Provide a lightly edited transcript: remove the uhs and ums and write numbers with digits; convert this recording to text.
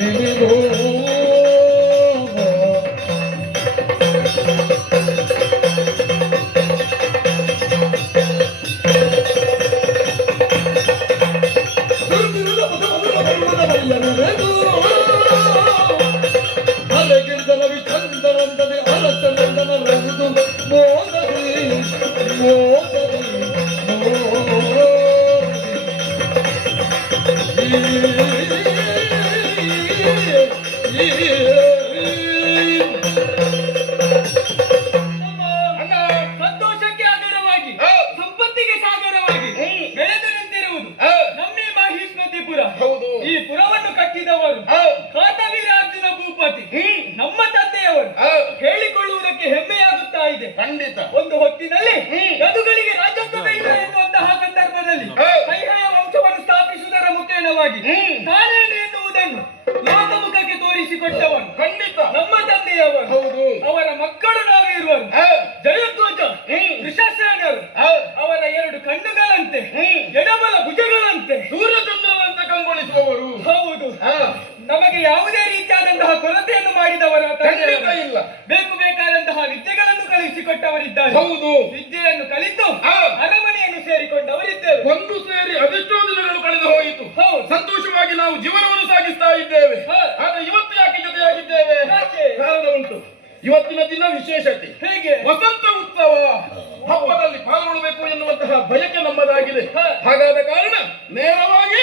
ನಿನಗೂ ಸಂತೋಷಕ್ಕೆ ಆಗರವಾಗಿ ಸಂಪತ್ತಿಗೆ ಸಾಗರವಾಗಿ ಬೆಳೆದು ನಿಂತಿರುವುದು ನಮ್ಮಿ ಮಾಹಿಷ್ಮತಿಪುರ. ಈ ಪುರವನ್ನು ಕಟ್ಟಿದವರು ಕಾತವೀರಾರ್ಜುನ ಭೂಪತಿ, ನಮ್ಮ ತಂದೆಯವರು. ಹೇಳಿಕೊಳ್ಳುವುದಕ್ಕೆ ಹೆಮ್ಮೆಯಾಗುತ್ತಾ ಇದೆ. ಖಂಡಿತ ಒಂದು ಹೊತ್ತಿನಲ್ಲಿ ಗದುಗಳಿಗೆ ರಾಜತ್ವ ಬೇಕು ಎನ್ನುವಂತಹ ಸಂದರ್ಭದಲ್ಲಿ ಕೈಹಯ ವಂಶವನ್ನು ಸ್ಥಾಪಿಸುವುದರ ಮುಖೇನವಾಗಿ ತಾನೇನು ಎನ್ನುವುದನ್ನು ಲೋಕಮುಖಕ್ಕೆ ತೋರಿಸಿಕೊಟ್ಟವನು ಖಂಡಿತ ನಮ್ಮ ತಂದೆಯವರು. ಹೌದು. ಅವರ ಮಕ್ಕಳು ನಾವಿರುವರು. ಜಯಧ್ವಜ ಕೃಷಸೇನರು ಅವರ ಎರಡು ಕಣ್ಣುಗಳಂತೆ ಎಡಬಲ ಭುಜಗಳಂತೆ ಸೂರ್ಯಚಂದ್ರನಂತೆ ಕಂಗೊಳಿಸುವವರು. ಹೌದು. ನಮಗೆ ಯಾವುದೇ ರೀತಿಯಾದಂತಹ ಕೊರತೆಯನ್ನು ಮಾಡಿದವರ ಖಂಡಿತ ಇಲ್ಲ. ಬೇಕು ಬೇಕಾದಂತಹ ವಿದ್ಯೆಗಳನ್ನು ಕಲಿಸಿಕೊಟ್ಟವರಿದ್ದಾರೆ. ಹೌದು. ವಿದ್ಯೆಯನ್ನು ಕಲಿತು ಅರಮನೆಯನ್ನು ಸೇರಿಕೊಂಡವರಿದ್ದೇವೆ. ಒಂದು ಸೇರಿ ಅದೆಷ್ಟೋ ದಿನಗಳು ಕಳೆದು ಹೋಯಿತು. ಸಂತೋಷವಾಗಿ ನಾವು ಜೀವನವನ್ನು ಸಾಗಿಸ್ತಾ ಇದ್ದೇವೆ. ಆದ್ರೆ ಇವತ್ತು ಯಾಕೆ ಜೊತೆಯಾಗಿದ್ದೇವೆ? ಕಾರಣ ಉಂಟು. ಇವತ್ತಿನ ದಿನ ವಿಶೇಷತೆ ಹೇಗೆ? ವಸಂತ ಉತ್ಸವ, ಹಬ್ಬದಲ್ಲಿ ಪಾಲ್ಗೊಳ್ಳಬೇಕು ಎನ್ನುವಂತಹ ಬಯಕೆ ನಮ್ಮದಾಗಿದೆ. ಹಾಗಾದ ಕಾರಣ ನೇರವಾಗಿ